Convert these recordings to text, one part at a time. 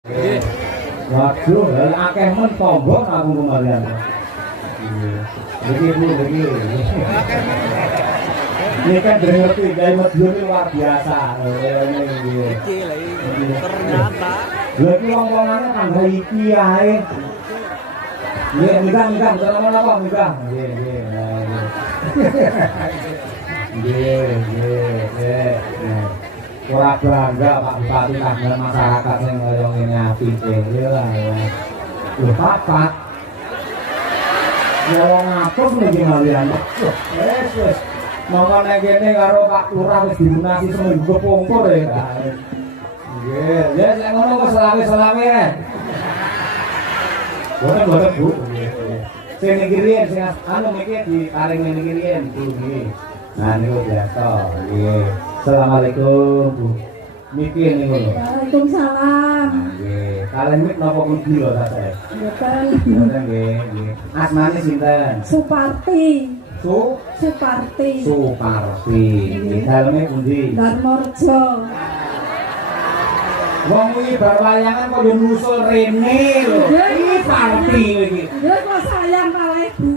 Waduh, akeh men tombol aku kemarin. Begini. Ini kan ngerti gaya Madiun ini luar biasa. Ternyata. Lagi ngomong-ngomongnya kan dari iki ae. Nikah, apa nikah? Ora bangga Pak Bupati kagem masyarakat sing kaya ngene apike lha. Lho papat. Ya wong apus iki malian. Wes. Monggo nek kene karo Pak Lurah wis dilunasi seminggu kepungkur ya. Nggih, ya sing ngono kok selawe-selawe ya. Boten Bu. Sing ngirim sing anu iki ditaring ngirim nggih. Nah niku biasa nggih. Assalamualaikum Bu. Niki niku lho. Waalaikumsalam. Nggih. Kalian mik napa pundi lho ta saya? Mboten. Mboten nggih. Asmane sinten? Suparti. Suparti. Suparti. Nggih, daleme pundi? Darmorejo. Wong iki bar wayangan kok yo nusul rene lho. Iki parti iki. Ya kok sayang karo Ibu.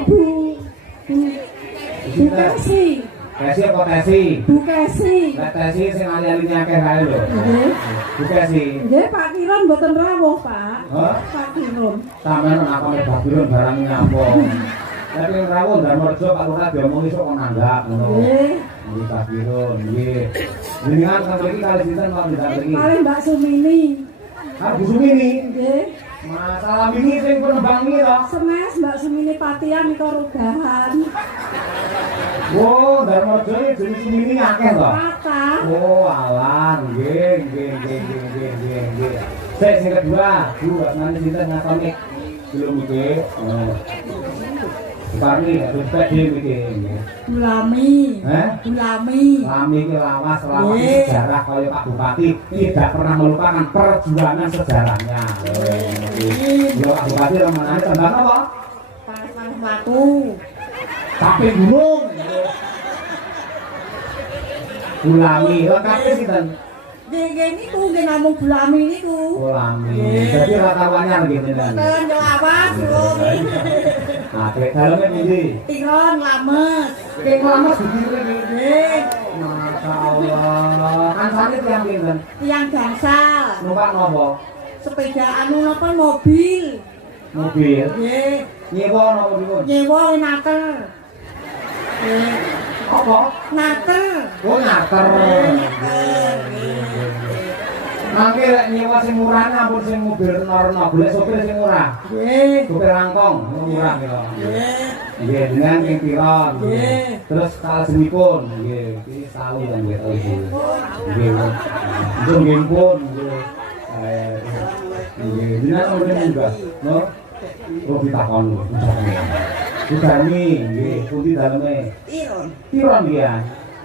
Ibu. Bu Kesi. Kesi apa Kesi? Bu Kesi. Nek Kesi sing ali-aline akeh kae lho. Nggih. Bu Kesi. Nggih, Pak Kiron mboten rawuh, Pak. Hah? Pak Kiron. Sampeyan nek akone Pak Kiron barang nyampung. Tapi rawuh Darmorejo Pak Lurah diomongi sok nanggap ngono. Nggih. Nggih Pak Kiron, nggih. Jenengan sampe iki kali sinten Pak Bupati? Paling Mbak Sumini. Ah, Bu Sumini. Nggih. Masalah ini sing penembang iki to. Semes Mbak Sumini Patian karo Rugahan. Oh, Darmorejo iki jenis Sumini akeh to. Kata. Oh, alah, nggih. Sing kedua, Bu, asmane sinten ngatomik? Belum iki. Parni, respect dhewe iki. Bulami. Bulami. Lami iki lawas sejarah kaya Pak Bupati tidak pernah melupakan perjuangan sejarahnya. Lho, Pak Bupati remenane tembang apa? Panas watu. Tapi gunung. Bulami, lengkapnya sinten? Nggih niku nggih namung Bulami niku. Bulami. Jadi ratawanya gitu kan. Ten lawas lho. Nah, daleme pundi? Tiron lames. Kek lames dikire iki. Nggih. Masyaallah. Kancane tiyang pinten? Tiyang gangsal. Numpak napa? Sepeda anu napa mobil. Mobil. Nggih. Nyewa napa dipun? Nyewa naker. Nggih. Apa? Naker. Oh, naker. Mangke lek nyewa sing murah ampun sing mobil norno, golek sopir sing murah. Nggih. Sopir langkong murah ya. Nggih. Nggih, dengan ping pira? Nggih. Terus kalajengipun nggih, iki sawu kan nggih to Ibu. Nggih. Itu nggih pun nggih. Nggih, dina sampeyan munggah, no? Oh ditakon lho. Budani nggih, pundi daleme? Tiron. Tiron ya.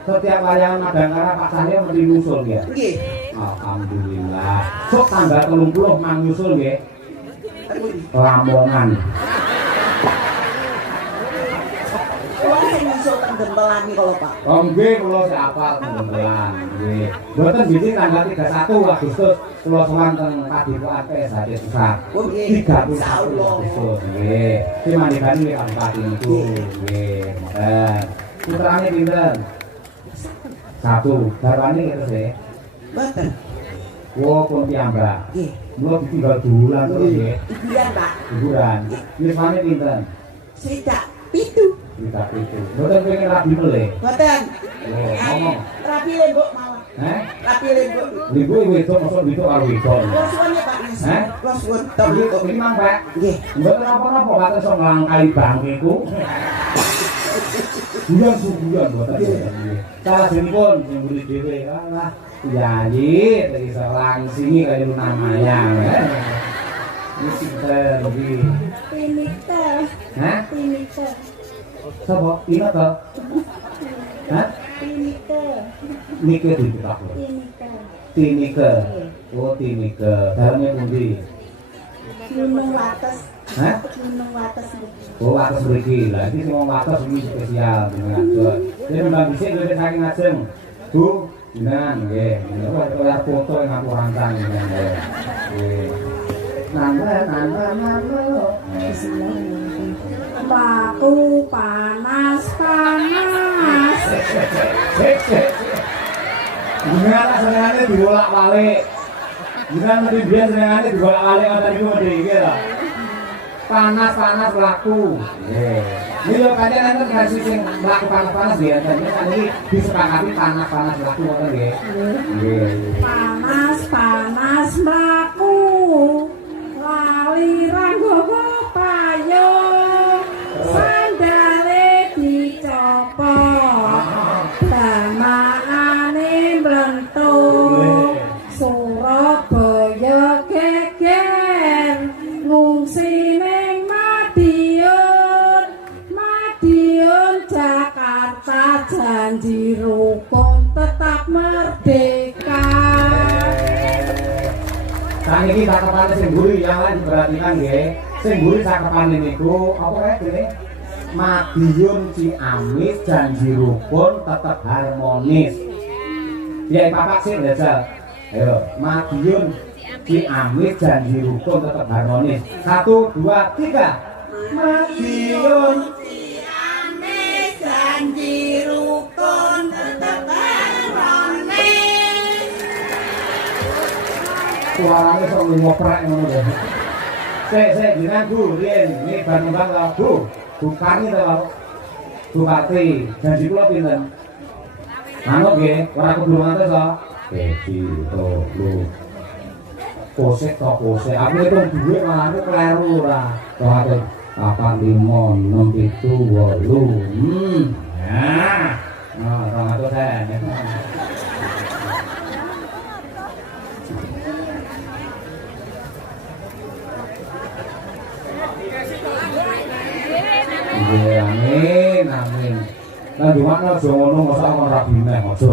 Setiap wayangan Madangkara Pak Cahyo mesti nyusul ya. Nggih. Alhamdulillah. Sok tanggal 30 mang nyusul nggih. Lamongan. Kula sing nyusul teng Gembelan iki kalau Pak. Oh nggih kula siapa Gembelan nggih. Mboten bijing tanggal 31 Agustus kula sowan teng Padepokan PSHD Pusat. Oh nggih. 31 Agustus nggih. Ki mandekani Pak Bupati niku nggih. Putrane pinten? Satu, garwane terus ya. Mboten. Wo pun piyambak. Nggih. Mula ditinggal bulan terus ya. Hiburan Pak. Hiburan. Yusmane pinten? Swidak pitu. Kita itu. Mboten pengen rabi meleh. Mboten. Oh, ngomong. Rapi lembok mawon. Rapi lembok. Ibu wedok mosok wedok karo wedok. Kula suwun ya Pak. Kula suwun. Iki mang, Pak. Nggih. Mboten apa-apa Pak iso nglangkai bangkeku. Bulan mboten. Salajengipun sing mburi dhewe alah yayi iso langsingi kaya namanya. Iki sinten iki? Tinita. Hah? Tinita. Sapa? Ina to? Hah? Tinita. Nike dipitak lho. Tinita. Tinike. Oh, Tinike. Daleme pundi? Gunung Wates. Hah? Gunung Wates. Oh, Wates mriki. Lah iki sing wong Wates iki spesial dengan Jadi mbak bisik lebih saking ngajeng. Bu, Jenengan nggih. Ora foto ngaku rancang nggih. Nggih. Nambah. Baku panas. Jenengan senengane dibolak-balik. Jenengan mesti biyen senengane dibolak-balik ngoten niku mesti nggih lho. Panas laku. Nggih. Niki kadang enten versi sing laku panas ya. Dadi iki disepakati panas laku ngoten nggih. Nggih. Panas mlaku. Lali ranggowo payung. Sandale dicopot. Damaane mlentuk. Surabaya geger. Ngungsi ning Madiun Jakarta janji rukun tetap merdeka. Saniki cakepane sing mburi yang lain diperhatikan nggih. Sing mburi cakepane niku apa kae dene? Madiun Ciamis janji rukun tetap harmonis. Ya Bapak sih jajal. Ayo, Madiun Ciamis janji rukun tetap harmonis. 1 2 3. Madiun Ciamis janji rukun tetap harmonis. suaranya sok ngoprek ngono lho. Sik jenengan Bu, riyen ini ban kembang lho, Bu. Bukani to, Bu Patri. Janji kula pinten? Anu nggih, ora kudu ngantos to. Bedi to, lho. Kosek to kosek. Aku hitung duit malah aku kleru ora. To atur 8 5 6 7 8. Nah. Nah, 200 sen. Amin. Lah di mana aja ngono mosok ora bineh aja.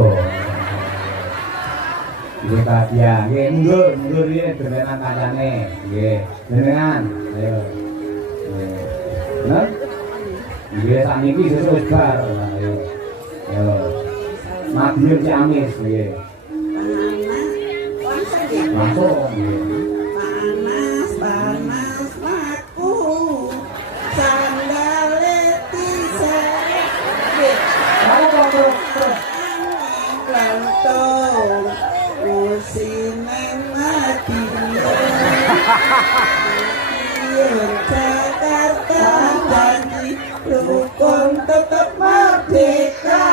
Nggih Kadia, nggih mundur iki denenan kancane. Nggih, jenengan. Ayo. Nggih. Nggih sakniki sesuk wis bar. Ayo. Ayo. Madiun Ciamis nggih. Langsung nggih. Panas laku. Sandale diseret. Lantung Usine Madiun Jakarta janji rukun tetap merdeka.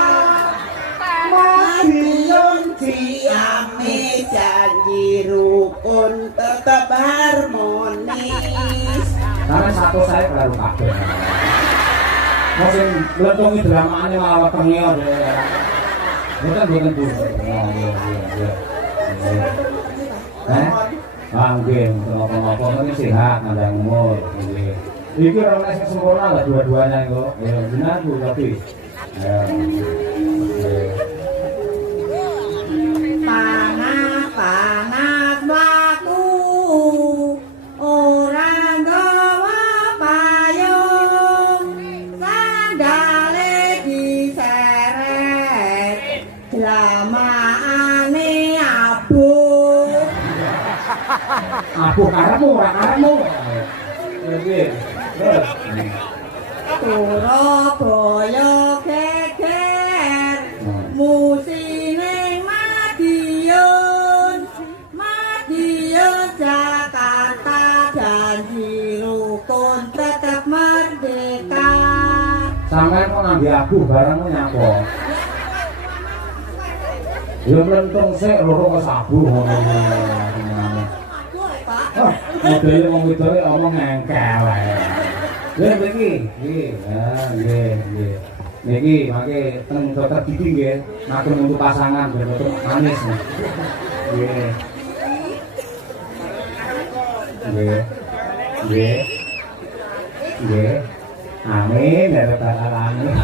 Madiun Ciamis janji rukun tetap harmonis. Karena satu saya baru kabeh. Mungkin lentungi dramanya malah wetenge ya. Bukan Bu. Nggih, kenapa-napa ini sehat nandang umur nggih. Iki ora ana sing sempurna lah dua-duanya kok. Ya jenengan Bu tapi. Ya. Panas mlaku ora nggawa payung sandale diseret lamaane abuh. Abuh karepmu ora karepmu. Nggih. Terus. Surabaya geger musine Madiun Jakarta janji rukun tetap merdeka. Sampeyan kok ngambil abuh barangmu nyapa? Ya mlentung sik loro kok sabuh ngono. Wah, modele wong wedok omong ngengkel ae. Lha iki, nggih. Niki mangke teng dokter gigi nggih, matur untuk pasangan ben untuk manis. Nggih. Amin, ya Rabbal alamin.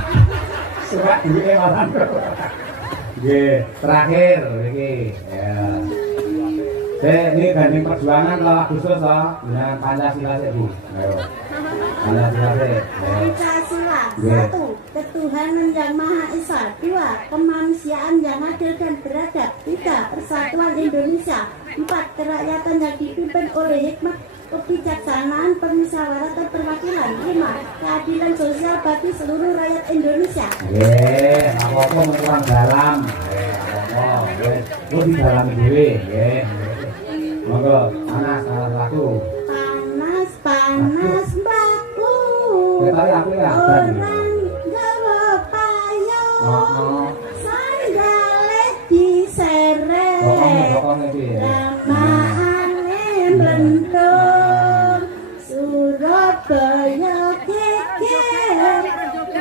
Surat duwe malan. Nggih, terakhir iki. Ya. Ini gandeng perjuangan loh Agustus loh dengan Pancasila sih Bu. Ayo. Pancasila sih. Pancasila 1 ketuhanan yang Maha Esa. 2. Kemanusiaan yang adil dan beradab. 3. Persatuan Indonesia. 4. Kerakyatan yang dipimpin oleh hikmat, kebijaksanaan, permusyawaratan, perwakilan. 5. Keadilan sosial bagi seluruh rakyat Indonesia. Apa-apa kurang dalam. Apa-apa di dalam dhewe, nggih. Monggo, panas salah satu. Panas mbakku. Ketari aku ya. Orang gawa payung. Sandale diseret. Ramane mlentung. Surabaya geger.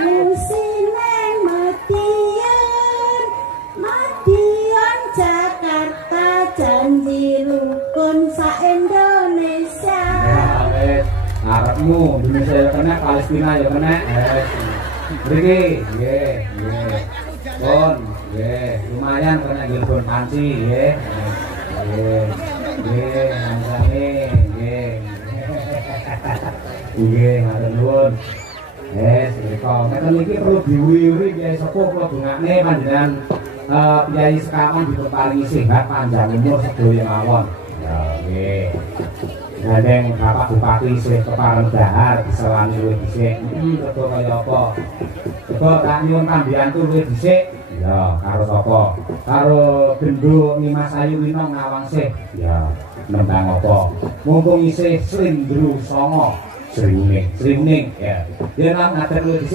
Musine Madiun Jakarta, janji rukun sa-Indonesia. Arabmu Indonesia ya kena, Palestina ya kena. Mriki nggih, nggih. Pun nggih, lumayan kena nggih panci nggih. Nggih. Nggih, ngancane nggih. Nggih, ngatur nuwun. Sedekah. Ngeten iki perlu diwiri Kyai Sepuh kula dongakne panjenengan Kyai Sekaman diparingi sehat panjang umur sedaya mawon. Ya nggih. Gandeng Bapak Bupati isih kepareng dahar diselani luwih dhisik. Kok kaya apa? Kok tak nyuwun kambiyantu luwih dhisik. Ya, karo sapa? Karo Gendho Nimas Ayu Wino Ngawangsih. Ya, nembang apa? Mumpung isih Slindru Songo. Srimuning ya. Ya nang ngatur luwih dhisik.